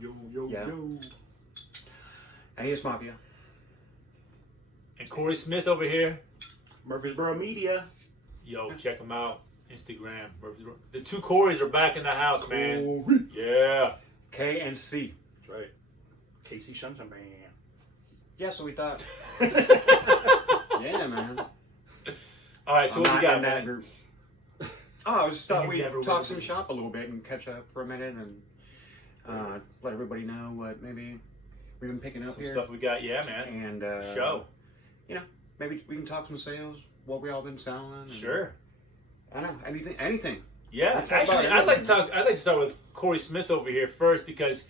Yeah. yo. And Nesmafia. And Korey Smith over here. Murfreesboro Media. Yo, check them out. Instagram. Murfreesboro. The two Koreys are back in the house, man. Korey. Yeah. K and C. That's right. Casey Shunton Band. Yeah, so we thought. Yeah, man. All right, so I'm what not we got, in that man? group. Oh, I just thought You we'd never talk will some be. shop a little bit and catch up for a minute and let everybody know what maybe we've been picking up Some here. stuff we got, yeah, man. And Show. You know, maybe we can talk some sales, what we all been selling. And, Sure. I don't know, anything. Yeah, Let's talk actually, about I'd like to start with Korey Smith over here first because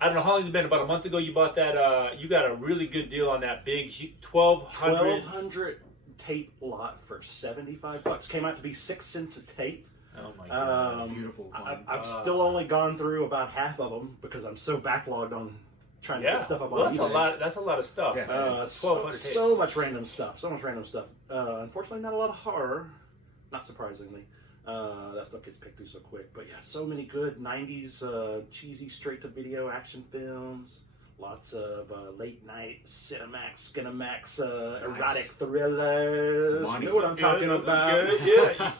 I don't know how long it's been. About a month ago, you bought that. You got a really good deal on that big 1,200 tape lot for $75. Came out to be 6 cents a tape. Oh my god, Beautiful. I've still only gone through about half of them because I'm so backlogged on trying to get stuff up on that's eBay. a lot. That's a lot of stuff. Yeah. So much random stuff. So much random stuff. Unfortunately, not a lot of horror. Not surprisingly. That stuff gets picked through so quick. But yeah, so many good 90s cheesy straight-to-video action films. Lots of late night Cinemax, Skinemax, erotic thrillers. Money. You know what I'm talking about? Good, yeah.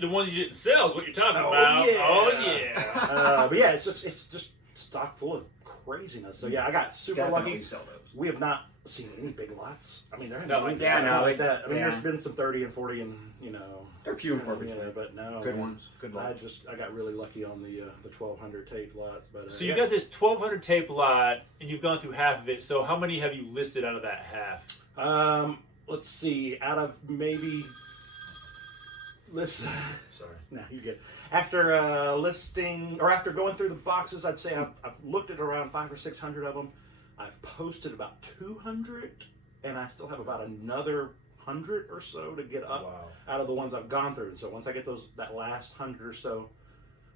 The ones you didn't sell is what you're talking about. Yeah. Oh yeah. But yeah, it's just stock full of craziness. So yeah, I got super Definitely lucky. sell those. We have not seen any big lots. I mean, there No, haven't been yeah, not no, like that. I mean, yeah. there's been some 30 and 40 and, you know. They're few and far between. But no. Good ones. Good I ones. got really lucky on the 1,200 tape lots. But So you got this 1,200 tape lot, and you've gone through half of it. So how many have you listed out of that half? Let's see. Out of maybe. Listen. Sorry. No, you're good. After listing or after going through the boxes, I'd say I've looked at around 500 or 600 of them. I've posted about 200, and I still have about another 100 or so to get up out of the ones I've gone through. So once I get that last 100 or so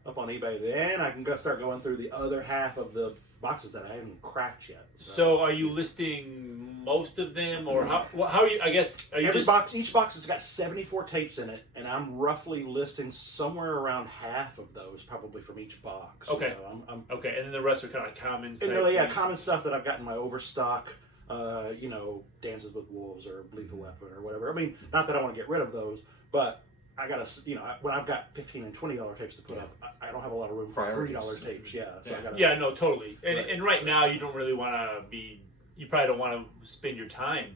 up on eBay, then I can start going through the other half of the boxes that I haven't cracked yet. So are you listing most of them, or how are you? I guess are you each box has got 74 tapes in it, and I'm roughly listing somewhere around half of those, probably from each box. Okay. So I'm okay, and then the rest are kind of common stuff. And really, yeah, common stuff that I've got in my overstock. You know, Dances with Wolves or Lethal Weapon or whatever. I mean, not that I want to get rid of those, but I gotta, you know, when I've got $15 and $20 tapes to put up, I don't have a lot of room for $3 tapes. Yeah, so I gotta, yeah, no, totally. And right now, you don't really want to be. You probably don't want to spend your time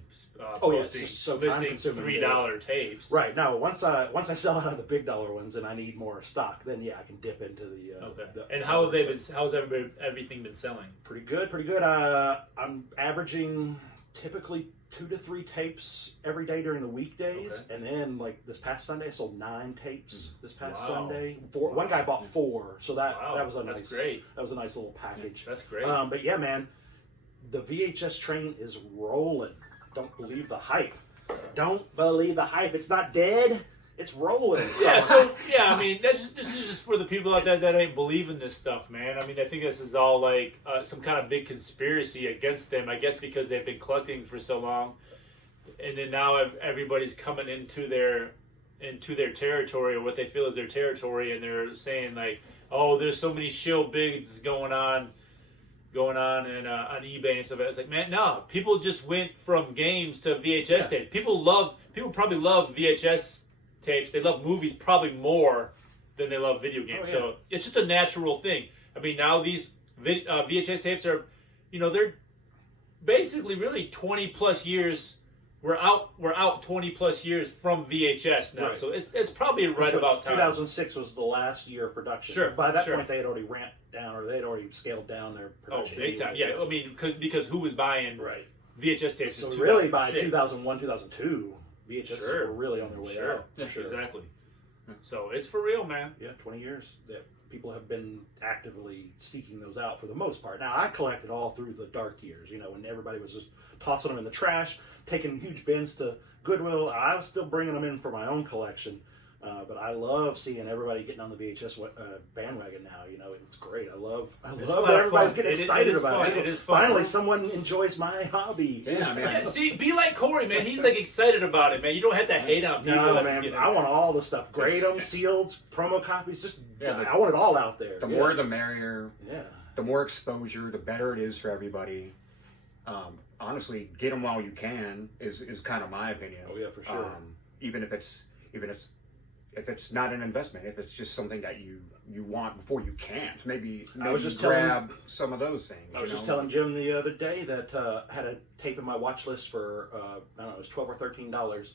posting, it's just so listing time-consuming. $3 tapes. Right. Now, once I sell out of the big dollar ones and I need more stock, then yeah, I can dip into the. Okay. The and how have they been? How's everything been selling? Pretty good. Pretty good. I'm averaging typically 2 to 3 tapes every day during the weekdays, and then like this past Sunday, I sold 9 tapes. This past Sunday, one guy bought 4, so that was a nice. Great. That was a nice little package. That's great. But yeah, man, the VHS train is rolling. Don't believe the hype. Don't believe the hype. It's not dead. It's rolling. Yeah, so yeah, I mean, this is just for the people out there that ain't believing this stuff, man. I mean, I think this is all like some kind of big conspiracy against them. I guess because they've been collecting for so long, and then now everybody's coming into their territory, or what they feel is their territory, and they're saying like, oh, there's so many shill bids going on and on eBay and stuff. It's like, man, no, people just went from games to VHS tape. People probably love VHS tapes. They love movies probably more than they love video games. Oh, yeah. So it's just a natural thing. I mean, now these VHS tapes are, you know, they're basically really 20 plus years. We're out 20 plus years from VHS now. Right. So it's probably right about time. 2006 was the last year of production. Sure. By that point, they had already ramped down, or they'd already scaled down their production. Oh, big time. Yeah, I mean, because who was buying VHS tapes? So in really, by 2006? 2001, 2002, VHS were really on their way out. Yeah, exactly. So it's for real, man. Yeah, 20 years that people have been actively seeking those out for the most part. Now, I collected all through the dark years, you know, when everybody was just tossing them in the trash, taking huge bins to Goodwill. I was still bringing them in for my own collection. But I love seeing everybody getting on the VHS bandwagon now. You know, it's great. I love that everybody's getting excited about it. It is fun. Finally, someone enjoys my hobby. Yeah, man. Yeah, see, be like Korey, man. He's like excited about it, man. You don't have to hate on people. No, that man. get I want all the stuff. Grade them, sealed, promo copies. Just I want it all out there. The more, the merrier. Yeah. the more exposure, the better it is for everybody. Honestly, get them while you can is kind of my opinion. Oh yeah, for sure. Even if it's not an investment, if it's just something that you want before you can't, maybe I was just grab some of those things. I was just telling Jim the other day that had a tape in my watch list for I don't know, it was $12 or $13.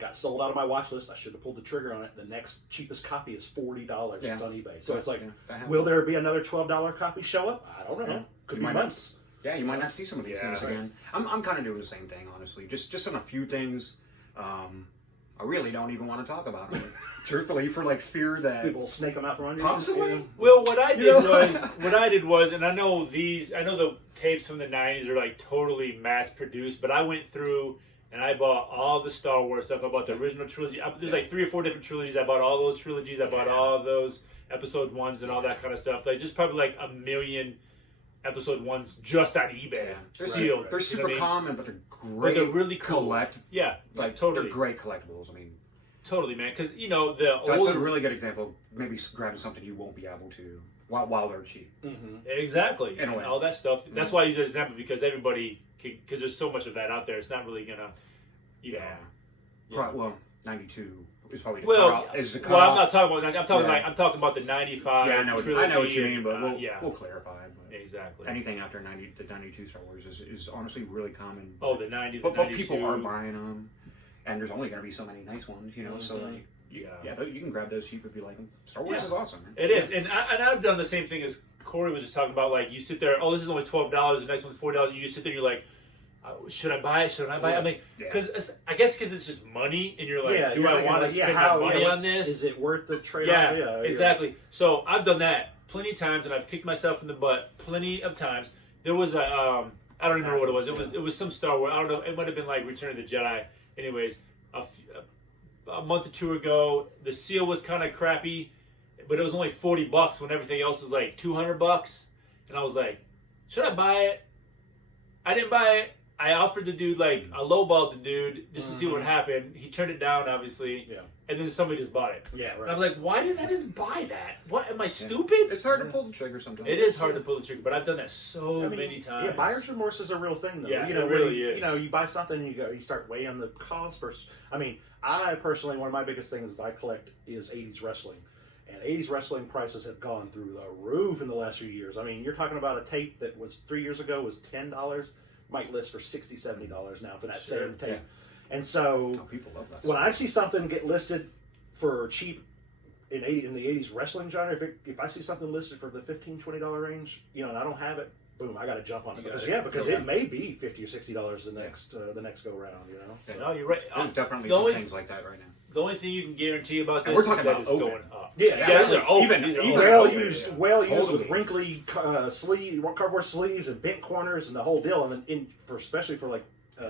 Got sold out of my watch list. I should have pulled the trigger on it. The next cheapest copy is $40. Yeah. It's on eBay. So it's like, Yeah, will there be another $12 copy show up? I don't know. Yeah. Could You be might months. Yeah, you might not see some of these things again. I'm kind of doing the same thing, honestly. Just on a few things. I really don't even want to talk about them, truthfully, for like fear that People will snake them out from under you. possibly. Well, what I did was, and I know the tapes from the '90s are like totally mass produced, but I went through and I bought all the Star Wars stuff. I bought the original trilogy. There's like 3 or 4 different trilogies. I bought all those trilogies. I bought all those episode 1s and all that kind of stuff. Like just probably like 1 million episode 1s just on eBay. They're Sealed. They're You know super what I mean? common, but they're great. But they're really cool. collect. Yeah, Like totally. they're great collectibles. I mean, Totally, man. Because the that's old a really good example of maybe grabbing something you won't be able to while they're cheap. Mm-hmm. exactly In a way. all that stuff. That's why I use it as an example because everybody because there's so much of that out there. It's not really gonna, Well, 92 is probably the Well, cutoff. Is the well, cutoff. I'm not talking about that. I'm talking Yeah. I'm talking about the '95. Yeah, I know what you mean, but yeah, we'll clarify. But exactly. anything after the 92 Star Wars is honestly really common. Oh, the '90s, but 92. people are buying them, and there's only going to be so many nice ones, So like, you can grab those cheap if you like them. Star Wars is awesome. Man. It is, and I've done the same thing as Korey was just talking about. Like you sit there, this is only $12. The next one's $4. You just sit there, you're like, should I buy it? Should I buy it? I mean, because I guess because it's just money, and you're like, do I want to spend my money on this? Is it worth the trade? Yeah, exactly. So I've done that plenty of times, and I've kicked myself in the butt plenty of times. There was a I don't remember what it was. It was some Star Wars. I don't know. It might have been like Return of the Jedi. Anyways, a month or 2 ago, the seal was kind of crappy, but it was only $40 when everything else was like $200. And I was like, should I buy it? I didn't buy it. I offered the dude, like, I lowballed the dude just to see what happened. He turned it down, obviously. Yeah. And then somebody just bought it. Yeah, right. And I'm like, why didn't I just buy that? What, am I stupid? It's hard to pull the trigger sometimes. It is hard to pull the trigger, but I've done that many times. Yeah, buyer's remorse is a real thing, though. Yeah, it really is. You buy something, and you start weighing the cost versus. I mean, I personally, one of my biggest things that I collect is 80s wrestling. And 80s wrestling prices have gone through the roof in the last few years. I mean, you're talking about a tape that was 3 years ago was $10, might list for $60, $70 now for that same tape. Yeah. And so people love that when I see something get listed for cheap in the 80s wrestling genre, if I see something listed for the $15, $20 range, and I don't have it, boom, I got to jump on it because it may be $50 or $60 the next go round. Yeah. No, you're right. There's definitely some things like that right now. The only thing you can guarantee about this we're talking is that about it's open. going up. Yeah, these are open. These are open. Well used with Totally. wrinkly cardboard sleeves and bent corners and the whole deal. And then especially for like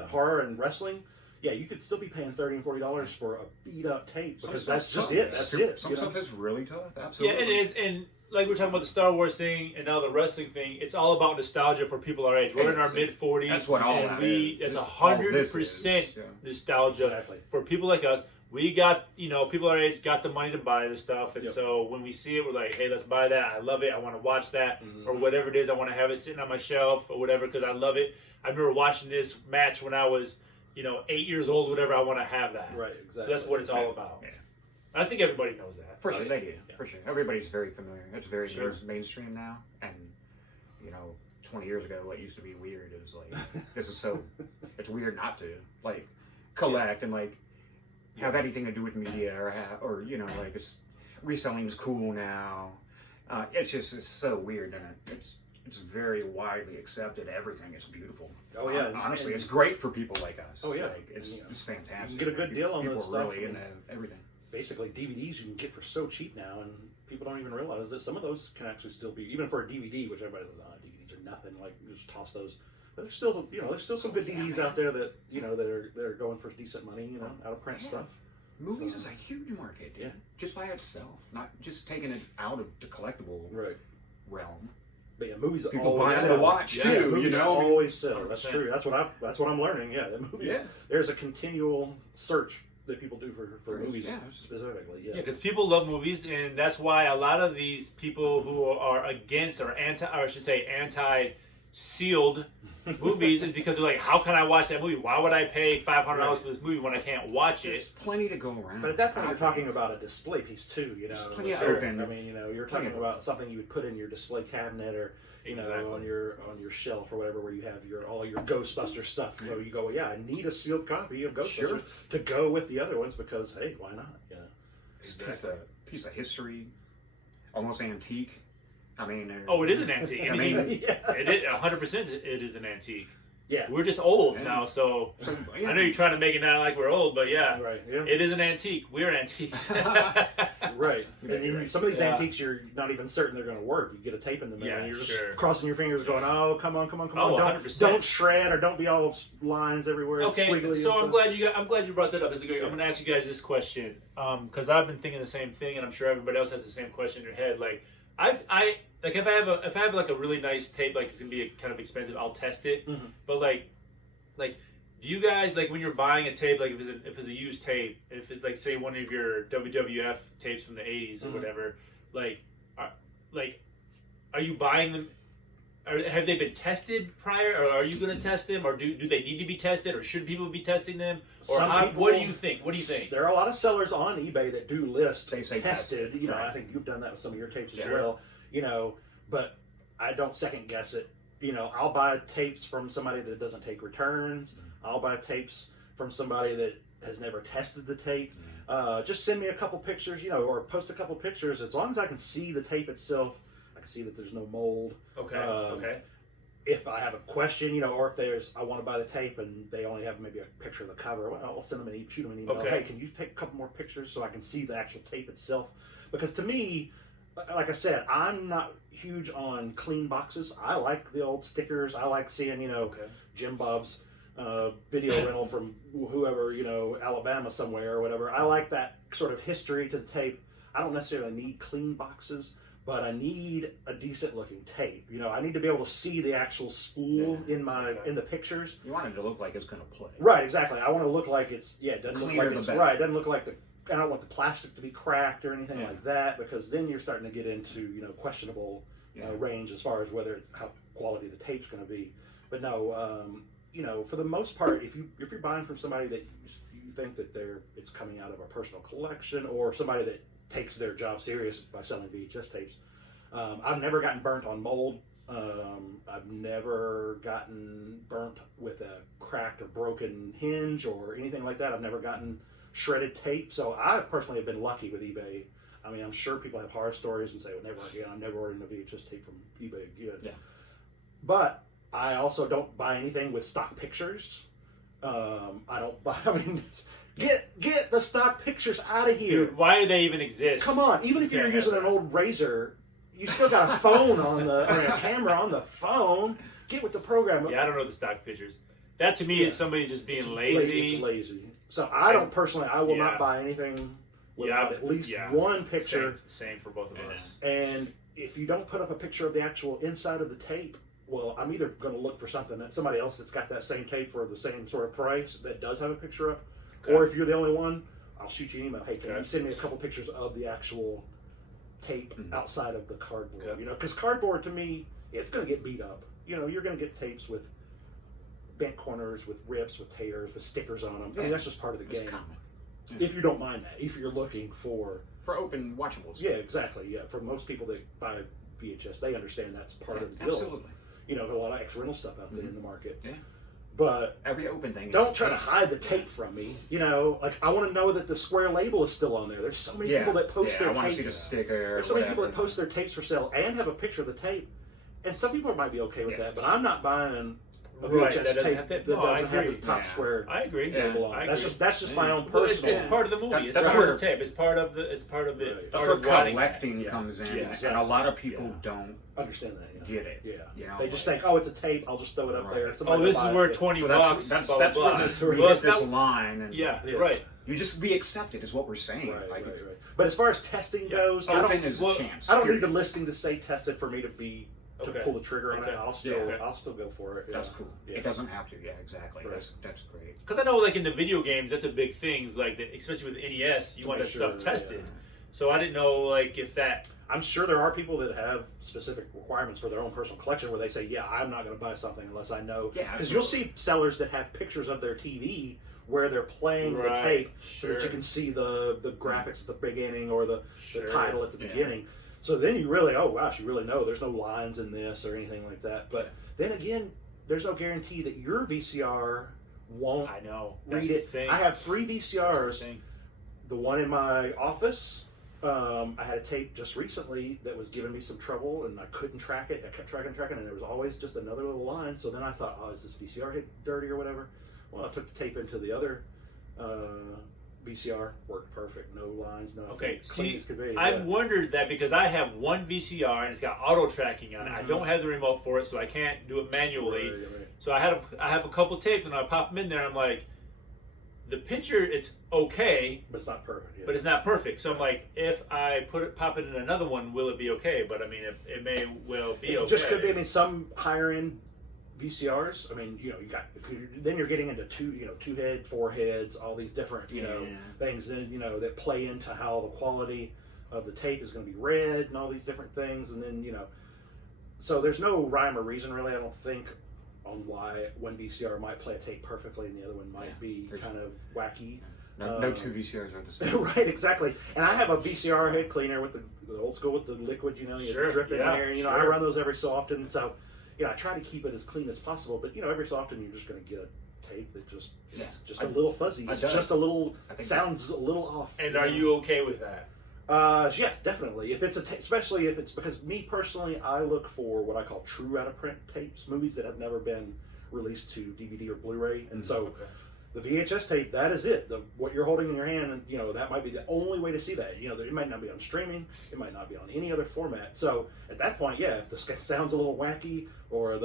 horror and wrestling, you could still be paying $30 and $40 for a beat up tape because that's just it. That's it. Some stuff is really tough. Absolutely. Yeah, it is. And like we're talking about the Star Wars thing and now the wrestling thing, it's all about nostalgia for people our age. We're in our mid 40s. That's what all that is. It's All this 100% is, nostalgia Exactly. for people like us. We got, people our age got the money to buy the stuff. And so when we see it, we're like, hey, let's buy that. I love it. I want to watch that or whatever it is. I want to have it sitting on my shelf or whatever because I love it. I remember watching this match when I was, 8 years old, whatever. I want to have that. Right, exactly. So that's what it's all about. Yeah. I think everybody knows that. For sure, they do. Yeah. For sure. Everybody's very familiar. It's very Sure. mainstream now. And, 20 years ago, what used to be weird is like, it's weird not to, like, collect and, like, have anything to do with media or it's reselling is cool now. It's so weird and it's very widely accepted. Everything is beautiful. Oh yeah, honestly, it's great for people like us. Oh yeah, like, it's fantastic. You can get a good deal on people this are stuff. really into everything. Basically, DVDs you can get for so cheap now, and people don't even realize that some of those can actually still be, even for a DVD, which everybody says, DVDs are nothing. Like, you just toss those. But there's still some good DVDs out there that that are going for decent money. Out of print stuff. Movies is a huge market, dude. Just by itself, not just taking it out of the collectible realm. But yeah, movies people always buy sell. to watch too. Yeah, movies always sell. 100%. That's true. That's what I'm learning. Yeah, the movies. Yeah. There's a continual search that people do for movies specifically. Yeah, because people love movies, and that's why a lot of these people who are against or anti-sealed movies is because they're like, how can I watch that movie? Why would I pay $500 for this movie when I can't watch There's it? plenty to go around. But at that point, you're talking about a display piece too. You know, Sure. I mean, you know, you're talking about something you would put in your display cabinet or you know on your shelf or whatever, where you have all your Ghostbuster stuff. You know, you go, yeah, I need a sealed copy of Ghostbusters to go with the other ones because hey, why not? Yeah, Piece of history, almost antique. I mean, it is an antique. I mean, it is 100%. It is an antique. Yeah, we're just old now, so I know you're trying to make it not like we're old, but it is an antique. We're antiques. Right. And some of these antiques, you're not even certain they're going to work. You get a tape in the middle, and you're just crossing your fingers, going, "Oh, come on, 100%. Don't shred or don't be all lines everywhere." Okay, so I'm glad you brought that up. I'm going to ask you guys this question because I've been thinking the same thing, and I'm sure everybody else has the same question in their head. Like, if I have like a really nice tape, like it's gonna be kind of expensive, I'll test it. Mm-hmm. But like, do you guys like when you're buying a tape, like if it's a used tape, if it's like say one of your WWF tapes from the '80s or whatever, are you buying them? Have they been tested prior, or are you going to test them, or do they need to be tested, or should people be testing them, or what do you think? What do you think? There are a lot of sellers on eBay that do list tested. You know, I think you've done that with some of your tapes as well. You know, but I don't second guess it. You know, I'll buy tapes from somebody that doesn't take returns. I'll buy tapes from somebody that has never tested the tape. Just send me a couple pictures, you know, or post a couple pictures. As long as I can see the tape itself, I can see that there's no mold. Okay. If I have a question, you know, or if I want to buy the tape and they only have maybe a picture of the cover, well, I'll send them shoot them an email. Hey, can you take a couple more pictures so I can see the actual tape itself? Because to me, like I said, I'm not huge on clean boxes. I like the old stickers. I like seeing, you know, Jim Bob's video rental from whoever, you know, Alabama somewhere or whatever. I like that sort of history to the tape. I don't necessarily need clean boxes, but I need a decent looking tape. You know, I need to be able to see the actual spool in the pictures. You want it to look like it's going to play. Right, exactly. I want to look like it doesn't look like it's right. It doesn't look like I don't want the plastic to be cracked or anything like that, because then you're starting to get into, you know, questionable range as far as how quality the tape's going to be. But no, you know, for the most part, if you're buying from somebody that you think that it's coming out of a personal collection, or somebody that takes their job serious by selling VHS tapes, I've never gotten burnt on mold. I've never gotten burnt with a cracked or broken hinge or anything like that. I've never gotten shredded tape. So I personally have been lucky with eBay. I mean, I'm sure people have horror stories and say, well, never again. I'm never ordering a VHS tape from eBay again. Yeah. But I also don't buy anything with stock pictures. I don't buy, I mean, get the stock pictures out of here. Dude, why do they even exist? Come on. Even if you're using an old Razor, you still got a phone or a camera on the phone. Get with the program. Yeah, I don't know the stock pictures. That to me is somebody just being lazy. It's lazy. So I don't personally, I will not buy anything without at least one picture. Same for both of us. And if you don't put up a picture of the actual inside of the tape, well, I'm either going to look for somebody else that's got that same tape for the same sort of price that does have a picture up. Or if you're the only one, I'll shoot you an email. Hey, can you send me a couple pictures of the actual tape outside of the cardboard? You know, because cardboard to me, it's going to get beat up. You know, you're going to get tapes with bent corners, with rips, with tears, with stickers on them. I mean, that's just part of the game. If you don't mind that, if you're looking for open watchables. Yeah, exactly. Yeah, for most people that buy VHS, they understand that's part of the deal. Absolutely. You know, there's a lot of ex-rental stuff out there in the market. Yeah. But every open thing. Don't try to hide the tape from me. You know, like I want to know that the square label is still on there. There's so many people that post their tapes. I want to see the sticker. There's so many people that post their tapes for sale and have a picture of the tape. And some people might be okay with that, but I'm not buying a VHS tape that doesn't have the top square. I agree. Label on. That's just my own personal. It's part of the movie. It's part of the tape. It's part of it. That's where collecting comes in, and a lot lot of people don't understand that. Get it. Yeah. You know, they just think, oh, it's a tape. I'll just throw it up there. Somebody this is worth $20. That's where this line. And right. You just be accepted is what we're saying. Right. But as far as testing goes, I don't need the listing to say tested for me to be to Okay. pull the trigger on Okay. it, I'll still Yeah, okay. I'll still go for it. That's yeah. cool. Yeah. It doesn't have to. Yeah, exactly. Right. That's great. Because I know, like in the video games, that's a big thing. Like especially with NES, you To want make that stuff sure, tested. yeah. So I didn't know like if that. I'm sure there are people that have specific requirements for their own personal collection where they say, yeah, I'm not going to buy something unless I know. Yeah, Because you'll see sellers that have pictures of their TV where they're playing the Right, tape so that sure. you can see the graphics at the beginning or the Sure, title at the yeah. beginning. So then you really, oh gosh, you really know there's no lines in this or anything like that. But then again, there's no guarantee that your VCR won't I know. read That's the it. thing. I have 3 That's VCRs. the thing. The one in my office, I had a tape just recently that was giving me some trouble, and I couldn't track it. I kept tracking, and there was always just another little line. So then I thought, oh, is this VCR hit dirty or whatever? Well, I took the tape into the other VCR, worked perfect, no lines, no. Okay, clean see, as could be. I've wondered that because I have one VCR and it's got auto tracking on it. I Mhm. don't have the remote for it, so I can't do it manually. Right. So I have a couple tapes, and I pop them in there. I'm like, the picture, it's okay, But it's not perfect. Yeah. but it's not perfect. So I'm like, if I pop it in another one, will it be okay? But I mean, it may well be It okay. just could be. I mean, some higher end VCRs. I mean, you got then you're getting into 2 head, 4 heads, all these different Yeah. things. Then that play into how the quality of the tape is going to be read and all these different things. And then so there's no rhyme or reason really. I don't think on why one VCR might play a tape perfectly and the other one might be kind of wacky. No 2 VCRs are the same. Right, exactly. And I have a VCR head cleaner with the old school with the liquid, you Sure, drip in yeah, there. And, sure. I run those every so often. So, I try to keep it as clean as possible. But, every so often you're just going to get a tape that it's just a little fuzzy. It's just a little, sounds a little off. And are you okay with that? Yeah, definitely. If it's especially if it's because me personally, I look for what I call true out of print tapes, movies that have never been released to DVD or Blu-ray, and so Okay. the VHS tape, that is it. What you're holding in your hand, and that might be the only way to see that. It might not be on streaming, it might not be on any other format. So at that point, yeah, if the sounds a little wacky or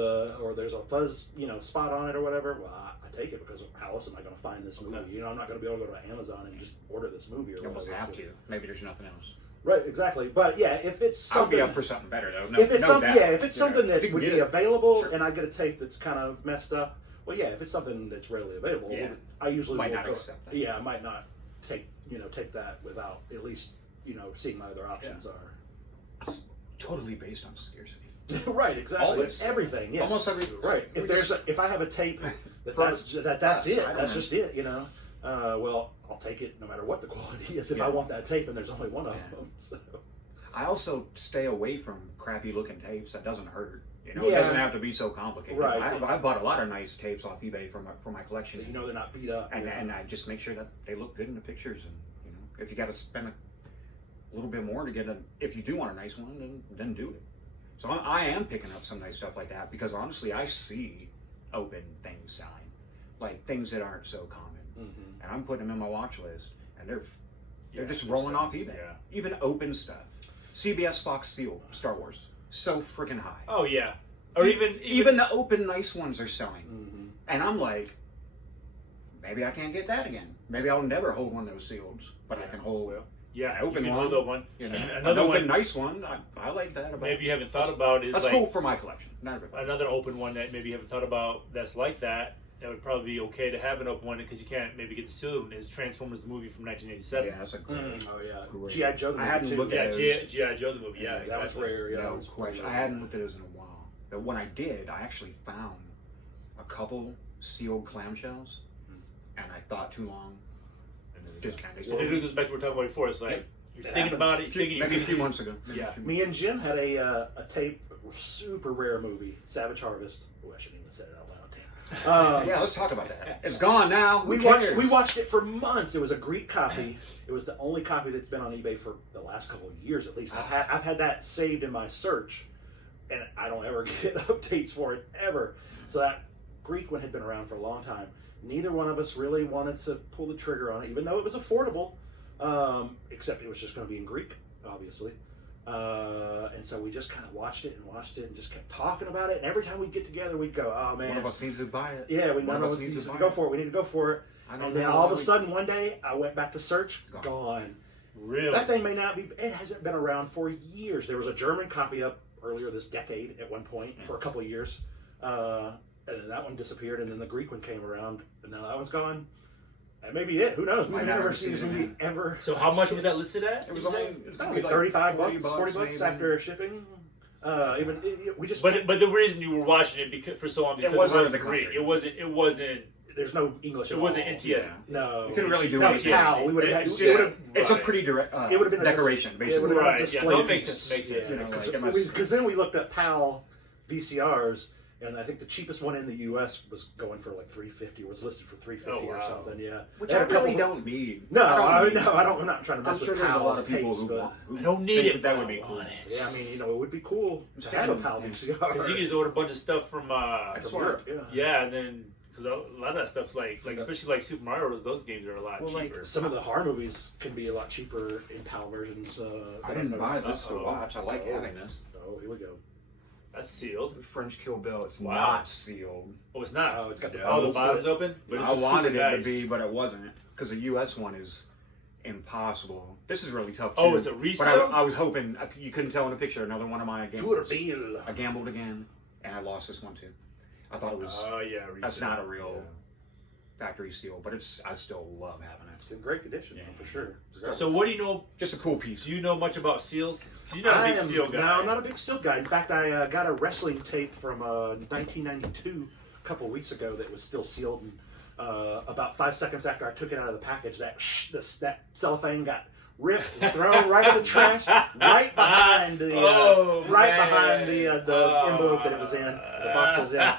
there's a fuzz, spot on it or whatever, well, I take it because how else am I going to find this movie? Okay. I'm not going to be able to go to Amazon and just order this movie or You almost whatever. have to. Maybe there's nothing else. Right, exactly. But yeah, if it's I'll something, be up for something better though. No, if it's no something, doubt. yeah, if it's something If that you can would get be it. available, Sure. and I get a tape that's kind of messed up, well, yeah, if it's something that's readily available, Yeah. I usually Might will not go, accept that. yeah, I might not take that without at least seeing my other options It's totally based on scarcity. are. Right, exactly. Always. Everything, yeah. Almost every Right. If I have a tape that's us, it, I that's don't just it. Well, I'll take it no matter what the quality is if Yeah. I want that tape, and there's only one of Yeah. them. So. I also stay away from crappy looking tapes. That doesn't hurt. It Yeah. doesn't have to be so complicated. Right. I bought a lot of nice tapes off eBay for my collection. They're not beat up. And I just make sure that they look good in the pictures. And if you got to spend a little bit more to get if you do want a nice one, then do it. So I am picking up some nice stuff like that because honestly, I see open things selling, like things that aren't so common, and I'm putting them in my watch list, and they're just rolling off eBay. Yeah. Even open stuff, CBS Fox Seal Star Wars, so freaking high. Oh yeah. Or even the open nice ones are selling, Mhm. and I'm like, maybe I can't get that again. Maybe I'll never hold one of those sealed, but I can hold. Yeah, an open you can one. hold up one. An Another open one nice one. I like that. About maybe you haven't thought about is That's like cool for my collection. Not everybody. another open one that maybe you haven't thought about that's like that. That would probably be okay to have an open one because you can't maybe get the sealed one. Is Transformers the movie from 1987? Yeah, that's a great. Oh yeah, Great. G.I. Joe. The I movie, hadn't too. looked at Yeah, those. G.I. Joe the movie. Yeah, that was exactly. rare. Yeah, No that was question. I hadn't looked at those in a while. But when I did, I actually found a couple sealed clamshells, and I thought too long. And then just kind of So it goes back to what we were talking about before. It's like you're It thinking happens. about it, you're thinking, maybe a few months ago. Yeah. Me and Jim had a tape, super rare movie, Savage Harvest. Oh, I shouldn't even say it out loud. Damn. Yeah, let's talk about that. It's gone now. We Who watched. cares? We watched it for months. It was a Greek copy. It was the only copy that's been on eBay for the last couple of years, at least. I've had that saved in my search, and I don't ever get updates for it ever. So that Greek one had been around for a long time. Neither one of us really wanted to pull the trigger on it, even though it was affordable. Except it was just going to be in Greek, obviously. And so we just kind of watched it and just kept talking about it. And every time we'd get together, we'd go, "Oh man, One of us needs to buy it. yeah, One none of us needs to go for it. We need to go for it." And then all of a sudden, one day, I went back to search, gone. Really? That thing may not be. It hasn't been around for years. There was a German copy up earlier this decade at one point for a couple of years. And then that one disappeared, and then the Greek one came around, and now that one's gone. That may be it. Who knows? We've never seen this movie ever. So how much was that listed at? It was only Like $35, $40 after shipping. We just. But the reason you were watching it because for so long because it wasn't Greek. It wasn't. There's no English. It wasn't NTS. No, you couldn't really do anything. anything. We would have had. It's a pretty direct. It would have been decoration, basically. Right. Yeah, that makes sense. Because then we looked at PAL VCRs. And I think the cheapest one in the U.S. was going for like $350. Was listed for $350 or something. Yeah, which I really don't need. No, I don't. I'm not trying to mess with PAL. A lot of people who I don't need it. That would be cool. Yeah, I mean, it would be cool to have a PAL VCR. Because you can just order a bunch of stuff from Europe. Yeah, and then because a lot of that stuff's like especially like Super Mario, those games are a lot cheaper. Like, some of the horror movies can be a lot cheaper in PAL versions. I didn't buy this to watch. I like having this. Oh, here we go. That's sealed. French Kill Bill. It's not sealed. Oh, it's not. Oh, it's got the bottom's open. But I wanted it to be, but it wasn't because the U.S. one is impossible. This is really tough too. Oh, it's a resale. But I was hoping you couldn't tell in the picture. Another one of my gambles. I gambled again, and I lost this one too. I thought it was. Oh yeah, resale. That's not a real factory seal, but I still love having it. It's in great condition, for sure. So what do you know? Just a cool piece. Do you know much about seals? You're not a big seal guy. No, I'm not a big seal guy. In fact, I got a wrestling tape from 1992 a couple of weeks ago that was still sealed. And about 5 seconds after I took it out of the package, that cellophane got ripped and thrown right in the trash, right behind the envelope that it was in, the box it was in.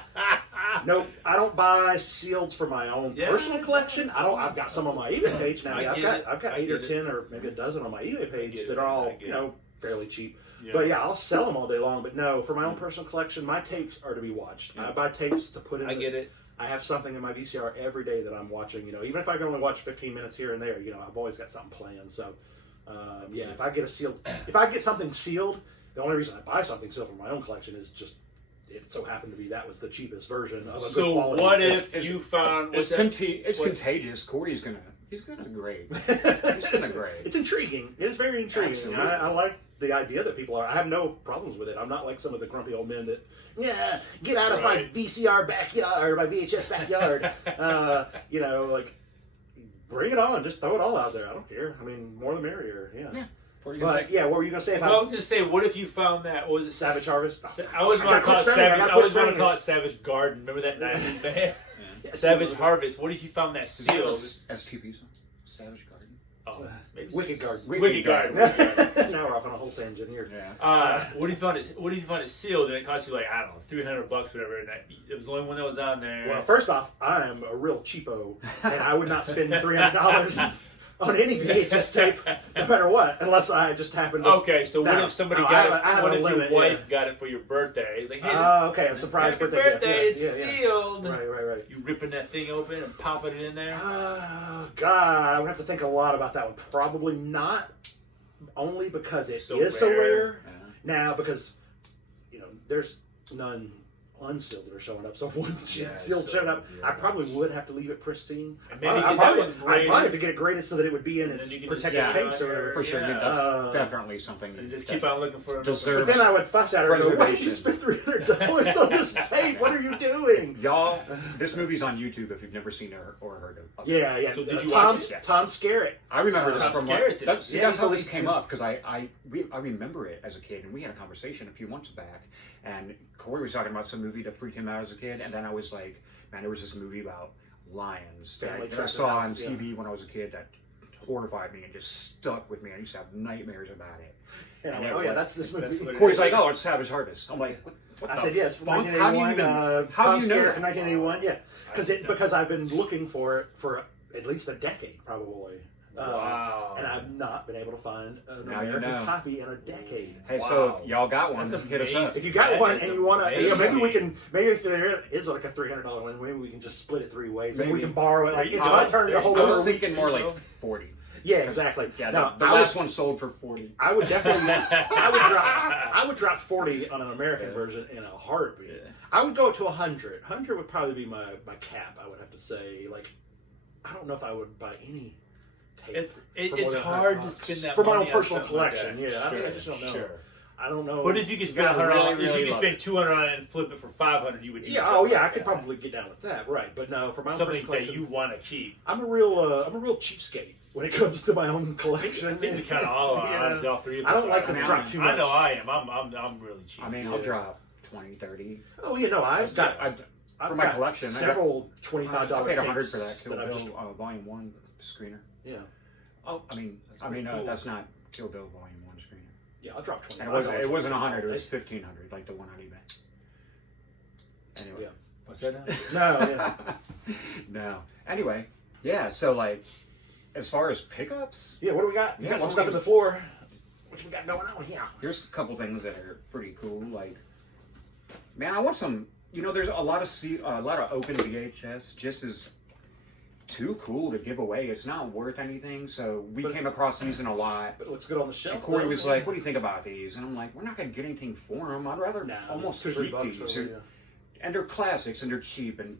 Nope, I don't buy seals for my own personal collection. I've got some on my eBay page now. I've got 8 or 10 or maybe a dozen on my eBay page that are all fairly cheap. Yeah. But I'll sell them all day long. But no, for my own personal collection, my tapes are to be watched. I buy tapes to put in. I get it. I have something in my VCR every day that I'm watching. Even if I can only watch 15 minutes here and there, I've always got something planned. So if I get something sealed, the only reason I buy something sealed for my own collection is just. It so happened to be that was the cheapest version of a good quality. So what if you found? It's contagious. Korey's he's gonna grade. He's gonna grade. It's intriguing. It is very intriguing. I like the idea that people are. I have no problems with it. I'm not like some of the grumpy old men that get out of my VCR backyard, my VHS backyard. Like bring it on. Just throw it all out there. I don't care. I mean, more the merrier. Yeah. But what were you gonna say? I was gonna say, what if you found that? What was it? Savage Harvest. I always want to call it Savage. I always want to call it Savage Garden. Remember that 90s band? Savage Harvest. What if you found that sealed? STP. Savage Garden. Oh, maybe Wicked Garden. Wicked Garden. Now we're off on a whole tangent here. Yeah. What if you found it sealed and it cost you like $300, whatever? And it was the only one that was on there. Well, first off, I am a real cheapo, and I would not spend $300 on any VHS tape, no matter what, unless I just happened to... Okay, so what if somebody got it? What if your wife got it for your birthday? It's like, hey, a surprise birthday gift. It's sealed. Right. You ripping that thing open and popping it in there? Oh, God, I would have to think a lot about that one. Probably not, only because it is so rare. Now, because, there's none unsealed that are showing up. So if one sealed showed up, I probably would have to leave it pristine. I'd probably have to get it graded so that it would be in its protected case. For sure, that's definitely something. And just keep on looking for it. But then I would fuss at her and go, why did you spend $300 on this tape? What are you doing? Y'all, this movie's on YouTube if you've never seen it or heard of it. Yeah. So did you watch it? Tom Skerritt. I remember this from that's how this this came up, because I remember it as a kid, and we had a conversation a few months back, and Korey was talking about some movie that freaked him out as a kid, and then I was like, man, there was this movie about lions that I saw on TV when I was a kid that horrified me and just stuck with me. I used to have nightmares about it. And I'm like, that's this movie. Korey's like, it's Savage Harvest. I'm like, what I said, yes, 1981. How do you know? From 1981, yeah. Because I've been looking for it for at least a decade, probably. Wow. And I've not been able to find an American copy in a decade. Hey, so if y'all got one, hit us up. If you got one and you want to, maybe if there is like a $300 one, maybe we can just split it 3 ways. And we can borrow it. Like, it's my turn to hold it. I was thinking more like 40. Yeah, exactly. Yeah, the last one sold for 40. I would definitely, I would drop 40 on an American version in a heartbeat. Yeah. I would go to 100. 100 would probably be my cap. I would have to say, I don't know if I would buy any. It's hard to spend that for my money own personal on collection. like I just don't know. I don't know. But if you could spend gotta $100, really, if really you could love spend it. $200 on it and flip it for $500, you would. Do yeah, something I like could that. probably get down with that, right? But no, for my own Something personal that collection, you want to keep. I'm a real cheapskate when it comes to my own collection. I think we kind of all are. Yeah. Honestly, all three of us. I don't like to are. drop too much. I know I am. I'm really cheap. I mean, I'll drop 20, 30. Oh, you know, I've got for my collection, several $25 I paid $100 tapes for that Kill I've Bill just- Volume 1 screener. Yeah, Oh, I mean, pretty cool. that's not Kill Bill Volume 1 screener. yeah, I'll drop $25. And it wasn't 100, it was 1,500, like the one on eBay. Anyway. Yeah. What's that now? No, yeah. No. Anyway, yeah, so like, as far as pickups, Yeah, what do we got? We Yeah, got some what stuff we- on the floor. What we got going on here? here's a couple things that are pretty cool. Like, man, I want some. There's a lot of open VHS. Just is too cool to give away. It's not worth anything. So we came across these in a lot. But it looks good on the shelf. And Korey though. was like, "What do you think about these?" And I'm like, "We're not gonna get anything for them. I'd rather Nah, almost $2-3 keep bucks these." over, yeah. And they're classics and they're cheap, and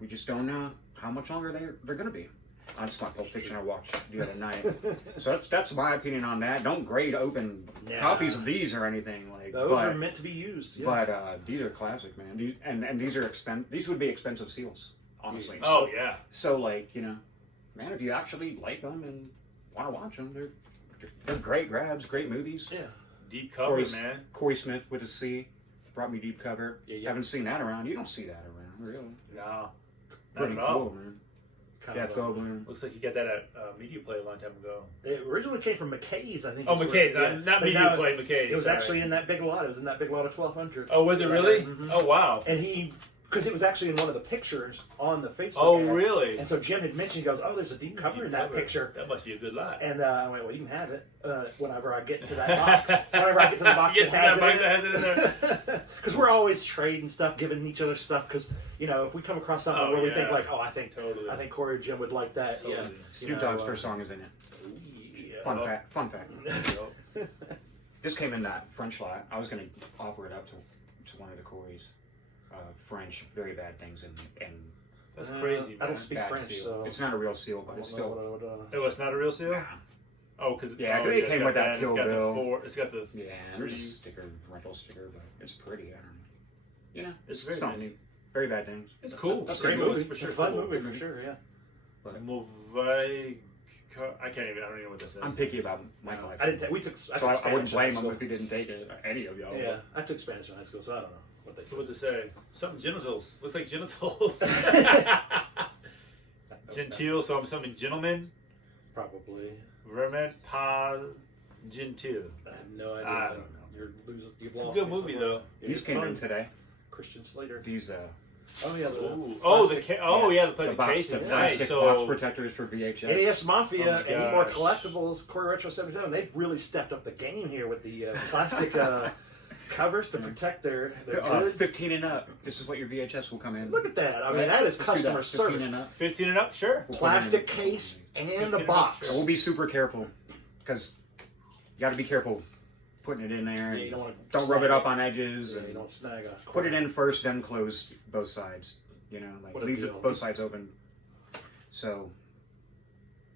we just don't know how much longer they're gonna be. I just saw Pulp Fiction I watched the other night. So that's my opinion on that. Don't grade open Nah. copies of these or anything like. Those but, are meant to be used. Yeah. but these are classic, man. And these are These would be expensive seals, honestly. Oh yeah. So like man, if you actually like them and want to watch them, they're great grabs, great movies. yeah. Deep cover, man. Corey Smith with a C brought me deep cover. Yeah. Haven't seen that around. You don't see that around, really. No. Not Pretty at all. cool, man. Kind Jeff of, Goldblum. Looks like you got that at Media Play a long time ago. It originally came from McKay's, I think. Oh, is where- McKay's, yeah. not But Media now Play, McKay's. It was sorry. actually in that big lot. It was in that big lot of 1,200. Oh, was it really? Mhm. Oh, wow. And because it was actually in one of the pictures on the Facebook Oh, ad. really? And so Jim had mentioned, he goes, "Oh, there's a deep cover in that cover. picture." That must be a good lot. And I went, "Well, you can have it whenever I get to that box. Whenever I get to the box Yes, that has that it, box that has it in there. Because we're always trading stuff, giving each other stuff. Because if we come across something Oh, where we yeah. think like, "Oh, I think Totally. Corey or Jim would like that." Totally. Yeah. Snoop Dogg's first song is in it. Yeah. Fun fact. This came in that French lot. I was going to offer it up to one of the Corey's. French, very bad things, and That's crazy, man. I don't speak bad French, seal. so It's not a real seal, but it's still. Oh, it's not a real seal? Nah. Oh, because Yeah, 'cause it came with that Kill Bill. It's got the Yeah, and there's a three. sticker, rental sticker, but it's pretty. I don't know. It's very something nice. neat. Very bad things. It's cool. That's It's a great cool. movie for sure. It's a fun Cool. movie for sure. Yeah. I can't even. I don't even know what this is. I'm picky about my collection. I didn't. We took. So I wouldn't Spanish blame in high him school. if he didn't take it. Any of y'all. Yeah, I took Spanish in high school, so I don't know what they So said. what to say? Something genitals. Looks like genitals. Gentile. So I'm assuming gentleman. Probably. Vermet pas gentile. I have no idea. I don't know. You've It's a lost good me movie somewhere. though. It These is came fun. in today. Christian Slater. These Oh yeah. Ooh. Oh, the plastic- the plastic box, case the is plastic nice. box So protectors for VHS. Nesmafia Oh my and Need More gosh. Collectibles, Korey Retro 77, they've really stepped up the game here with the plastic covers to protect their goods. 15 and up. This is what your VHS will come in. Look at that. I mean, that is Let's do customer 15 service. and up. 15 and up, sure. We'll put it in. Plastic case and 15 a and up, box. We'll be super careful because you got to be careful putting it in there. Yeah, you don't wanna Don't rub it snag up on edges. Yeah, and you don't snag a put it in first, then close both sides. What a Leave deal. both sides open. So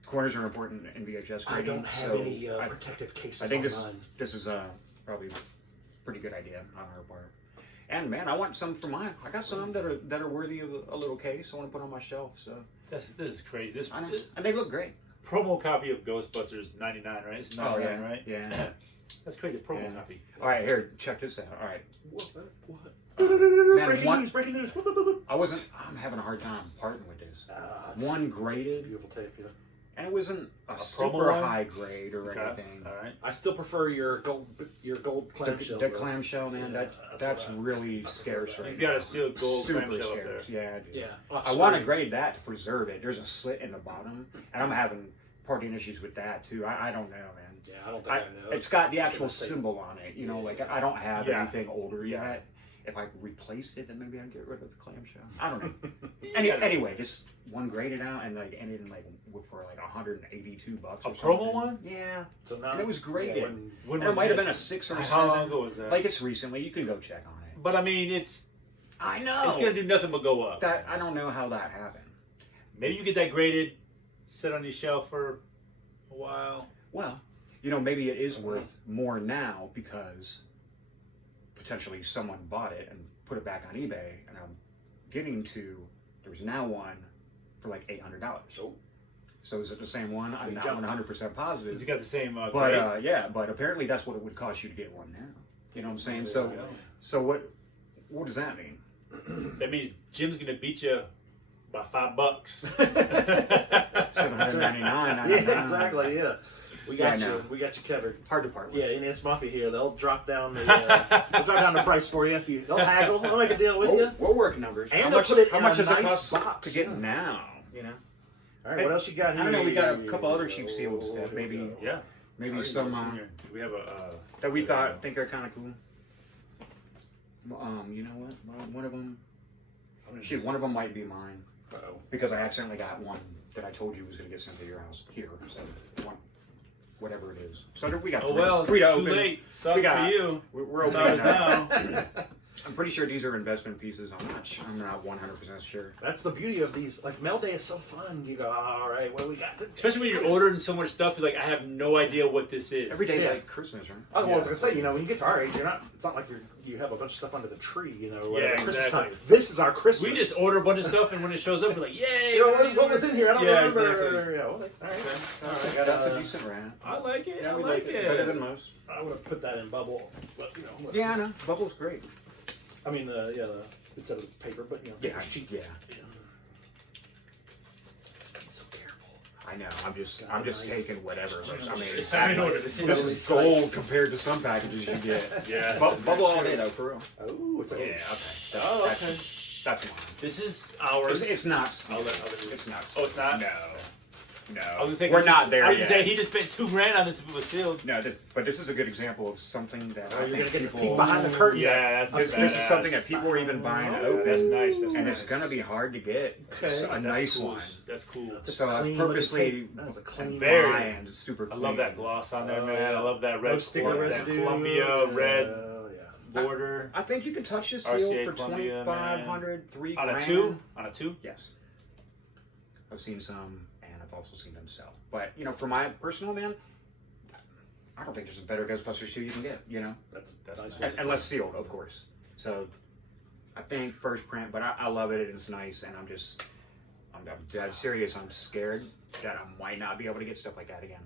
corners are important in VHS I grading. don't have so any I protective cases think on mine. this is probably a pretty good idea on our part. And man, I want some for mine. I got some that are worthy of a little case. I want to put on my shelf. So This is crazy. This and they look great. promo copy of Ghostbusters 99, right? It's 99, right? Yeah. That's crazy. Promo Yeah. copy. All right, here, check this out. All right, What? man, one- breaking news. I'm having a hard time parting with this. It's One graded, beautiful tape, yeah. and it wasn't a promo super one? high grade or Okay. anything. All right. I still prefer your gold clamshell. The though. clamshell, man, Yeah, that's what I really prefer scarce that. right He's got now. a sealed gold Super clamshell up there. scarce. Yeah, dude. Yeah. I want to grade that to preserve it. There's a slit in the bottom, and I'm having parting issues with that too. I don't know, man. Yeah, I don't think I know. It's got the actual Should've stayed- symbol on it. Yeah. Like I don't have Yeah. anything older Yeah. yet. If I replaced it, then maybe I'd get rid of the clamshell. I don't know. Yeah. Anyway, just one graded out and ended in for like $182. A or promo something. one? Yeah. So now And it was graded. When And it was might have this? been a 6 or a 7. How long ago was that? Like it's recently. You can go check on it. But I mean, it's I know. it's gonna do nothing but go up. That I don't know how that happened. Maybe you get that graded, sit on your shelf for a while. Well, you know, maybe it is worth more now because potentially someone bought it and put it back on eBay, and I'm getting to, there's now one for like $800. Oh. So is it the same one? I'm not 100% positive. Has it got the same? But yeah, but apparently that's what it would cost you to get one now. You know what I'm saying? So what does that mean? That means Jim's gonna beat you by $5. $799. Yeah, exactly. Yeah, we got you. no. We got you covered. Hard to part with. Yeah, in Nesmafia here, they'll drop down the price for you. They'll haggle. They'll make a deal with you. We'll work numbers. And how they'll much, put it how in much a does it nice cost box, to get yeah. now? You know. All right, what else you got here? I don't know. We got a couple other cheap sealed stuff. Maybe maybe some we have a that we think are kind of cool. You know what? One of them. Shoot, one of them might be mine. Because I accidentally got one that I told you was going to get sent to your house here. So whatever it is. So we got three to too open. late. Sucks for you. We're open now. I'm pretty sure these are investment pieces. I'm not 100% sure. That's the beauty of these. Like, mail day is so fun. You go, all right, what do we got? Especially when you're ordering so much stuff, you're like, I have no idea what this is. Every day's like Christmas, right? Oh, well, I was gonna say, you know, when you get to our age, it's not like you have a bunch of stuff under the tree, you know. Yeah, Christmas exactly. time. This is our Christmas. We just order a bunch of stuff, and when it shows up, we're like, yay! You know, what was in here? I don't remember. Exactly. Yeah, well, all right. That's a decent brand. I like it. Yeah, I we like it. Better than most. I would have put that in bubble, but you know. Yeah, I know. Bubble's great. I mean, instead of paper, but you know, Yeah, it's cheap. yeah. So careful. I know. I'm just taking whatever. Like, I mean, I know what it is. this is gold compared to some packages you get. Yeah. Bubble all day though, for real. Oh, it's Yeah. Okay. okay. That's mine. This is ours. It's not. I'll let- It's not. Oh, it's not? No. I was gonna say, We're not there I was yet. gonna say he just spent $2,000 on this if it was sealed. No, but this is a good example of something that I You're gonna think get the people. peek behind the curtain. Yeah, that's This is something that people are even buying open. That's nice. That's and nice. it's gonna be hard to get. Okay. It's a That's nice cool. one. That's cool. So I clean purposely looking tape. That's a clean very- my end is super I clean. love that gloss on there, Oh, man. yeah. I love that No red sticker that residue. Columbia red Yeah. border. I think you can touch this RCA seal for Columbia, $2,500, $3,000 On a two? On a two? Yes. I've seen some, and I've also seen them sell. But you know, for my personal man, I don't think there's a better Ghostbusters 2 you can get. You know, That's nice. unless sealed, of course. So I think first print, but I love it. It's nice, and I'm dead serious. I'm scared that I might not be able to get stuff like that again.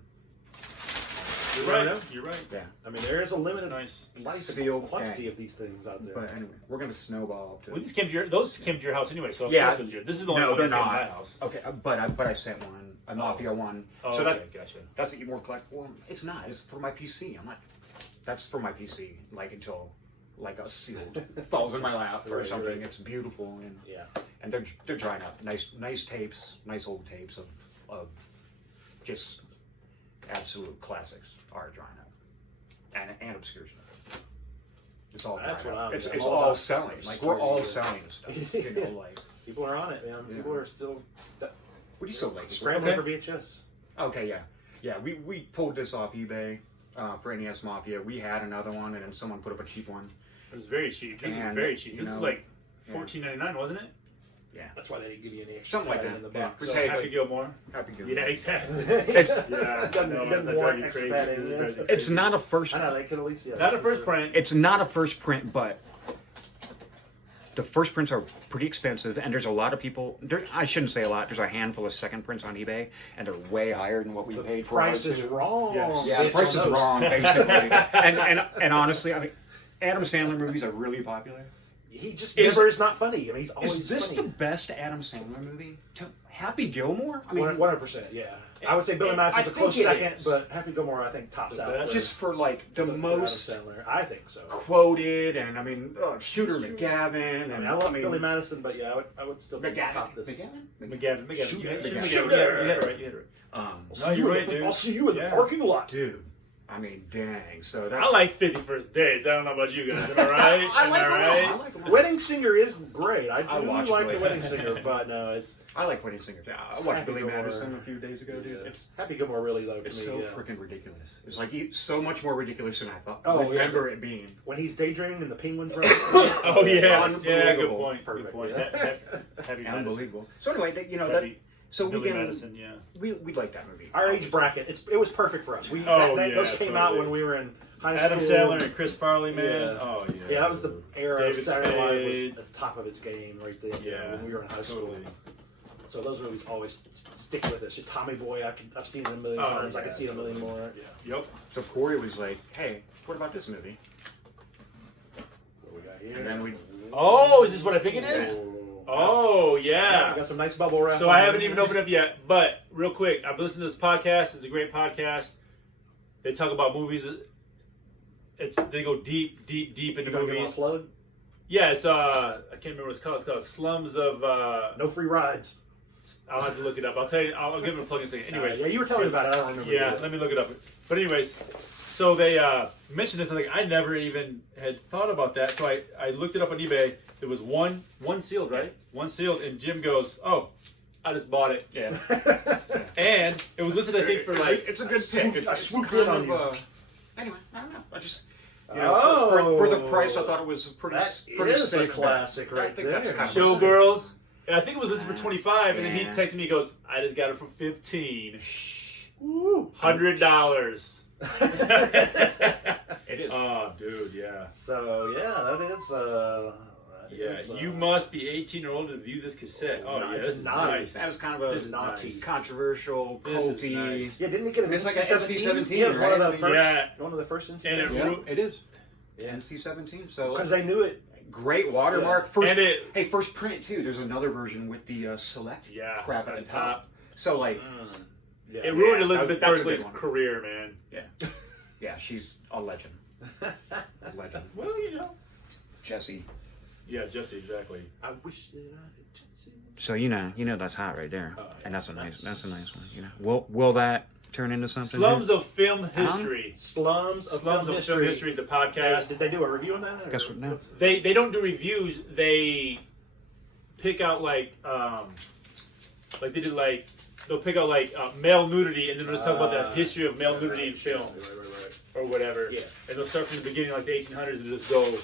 You're right. You're right. Yeah. I mean, there is a limited Nice. life quantity of these things out there. But anyway, we're gonna snowball up to. Well, these came to those came to your house anyway, so of Yeah. course it's yours. This is the only No, one they're that came to not. my house. Okay, but I sent one, a Mafia one. Oh, so okay, gotcha. that's the more collectible. It's not. It's for my PC. I'm not. That's for my PC. Like until like a sealed falls in my lap or Right, something. right. It's beautiful and Yeah. and they're drying up. Nice tapes. Nice old tapes of just absolute classics are drying up and obscure stuff. It's all That's drying what up. I'm It's all all about selling. Like we're all obscure. selling this stuff. You know, like People are on it, man. Yeah. People are still what do you still like? scrambling Okay. for VHS. Okay, yeah. We pulled this off eBay for NES Mafia. We had another one, and then someone put up a cheap one. It was very cheap. This is And, very cheap. you This is know, like $14.99, wasn't it? That's why they didn't give you an extra Something like pad that, in the yeah. box. We So take- Happy Gilmore. Happy good. Yeah, exactly. It's Yeah, Doesn't- no, doesn't that's want driving you extra crazy. padding, It yeah. drives you it's crazy. not a first. I know they could at least Not a first print. It's not a first print, but the first prints are pretty expensive, and there's a lot of people. I shouldn't say a lot. There's a handful of second prints on eBay, and they're way higher than what we The paid for. price ours, is too. wrong. Yes. Yeah, the Bitch price on is those. wrong, basically. and honestly, I mean, Adam Sandler movies are really popular. He just Is- never is not funny. I mean, he's always Is this funny. the best Adam Sandler movie? Happy Gilmore? I mean, 100%, yeah. I would say Billy Madison's I a close think it second, is. but Happy Gilmore, I think, tops out. just for like the Adam most Sandler. I think so. quoted, and I mean, Shooter McGavin, and I mean, I love Billy Madison, but yeah, I would still top this. McGavin. Shooter. You Shooter. had it right. You had it right. right. No, you're right, dude. I'll see you in the Yeah. parking lot. Dude, I mean, dang. So that I like 51st Days. I don't know about you guys. Am I right? I Am like I them all. right? I like them all. Wedding Singer is great. I I do watched like Billy the Wedding Singer, but no, it's I like Wedding Singer. I watched Happy Billy Gilmore. Madison a few days ago, dude. yeah. It's Happy Gilmore really though. To it's me, so yeah. freaking ridiculous. It's like so much more ridiculous than I thought. Oh, yeah. remember it being. When he's daydreaming and the penguins run. Oh yeah, yeah. Good Unbelievable. point. Perfect. Good point. Yeah. Heavy Unbelievable. Madison. So anyway, you know Heavy. So Billy Madison, yeah. we liked that movie. Our age bracket, it was perfect for us. Those came out when we were in high Adam school. Sandler and Chris Farley, man. Yeah. Oh yeah. Yeah, that was the era David of Saturday Night Live was Spade. at the top of its game right there. Yeah, when we were in high school. totally. So those movies always stick with us. Tommy Boy, I've seen it a million times. I yeah, can see it a million more. Yeah. Yep. So Korey was like, "Hey, what about this movie?" What we got here? And then we. Oh, is this what I think it is? Oh, yeah. We got some nice bubble wrap. So I haven't even opened up yet, but real quick, I've listened to this podcast. It's a great podcast. They talk about movies. They go deep into movies. Plug? Yeah, it's I can't remember what it's called. It's called Slums of. No free rides. I'll have to look it up. I'll tell you. I'll give it a plug in a second. Anyways, yeah, you were telling me about it. I don't remember. yeah, let me look it up. But anyways, so they mentioned this. And I never even had thought about that. So I looked it up on eBay. There was one sealed, right? One sealed, and Jim goes, "Oh, I just bought it." Yeah. And it was listed, I think, for like It's a good pick. I swooped in on you. Anyway, I don't know. I just. Oh. For the price, I thought it was pretty. That pretty is a safe bet. classic I right think that's there. kind of Showgirls. And I think it was listed for 25, and then he Yeah. texted me. He goes, "I just got it for 15. Woo. $100." It is. Oh, dude, yeah. So yeah, that is. You must be 18 or older to view this cassette. Oh, yeah, it's this is nice. nice. That was kind of This is a nice. controversial, This is culty. nice. Yeah, didn't he get an It's like an NC-17? NC-17, Yeah, it was one of the right? first. Yeah. One of the first NC-17. And it Yeah, ru- it is. Yeah. NC-17. So Because they knew it. great watermark. First, And it- hey, first print too. There's another version with the select Yeah, crap at at the top. So like, Yeah. It ruined Yeah, Elizabeth that's a good Berkley's one. career, man. yeah, she's a legend. A legend. Well, you know. Jesse. Yeah, Jesse, exactly. I wish that I had Jesse. So you know that's hot right there, Oh, yeah. and that's a nice one. You know, will that turn into something? Slums of Film History. Slums of Slums Film of History. Film History is the podcast. Did they do a review on that? Guess what now? They don't do reviews. They pick out like they did like they'll pick out like male nudity, and then they'll talk about the history of male nudity in films or whatever. Yeah. And they'll start from the beginning, like the 1800s, and just go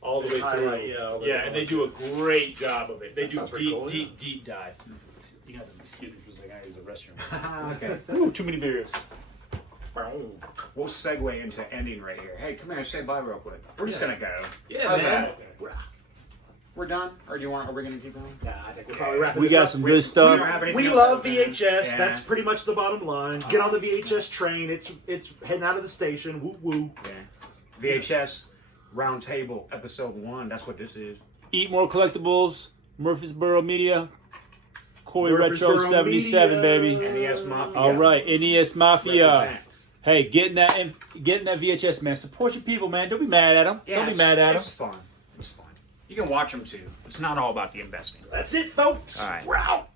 all the way Highlight, through. yeah, all the way And they do a great job of it. They That do sounds pretty cool, deep dive. You have to excuse me for a second. I use the restroom. Okay. Ooh, too many beers. We'll segue into ending right here. Hey, come here, say bye real quick. We're just Yeah. gonna go. Yeah, How's man. that? We're done, or do you want? Are we gonna keep going? Nah, I think we're probably wrapping We this got up. some good stuff. don't have anything We else love to do? VHS. Yeah. That's pretty much the bottom line. Get on the VHS train. It's heading out of the station. Woo woo. Yeah. VHS Roundtable episode 1. That's what this is. Eat more collectibles. Murfreesboro Media. Korey Murfreesboro Retro 77, Media. baby. NES Mafia. All right, NES Mafia. Represent. Hey, getting that VHS, man. Support your people, man. Don't be mad at them. Yeah, Don't be mad at them. It's fun. It's fun. You can watch them too. It's not all about the investing. That's it, folks. All right. We're out.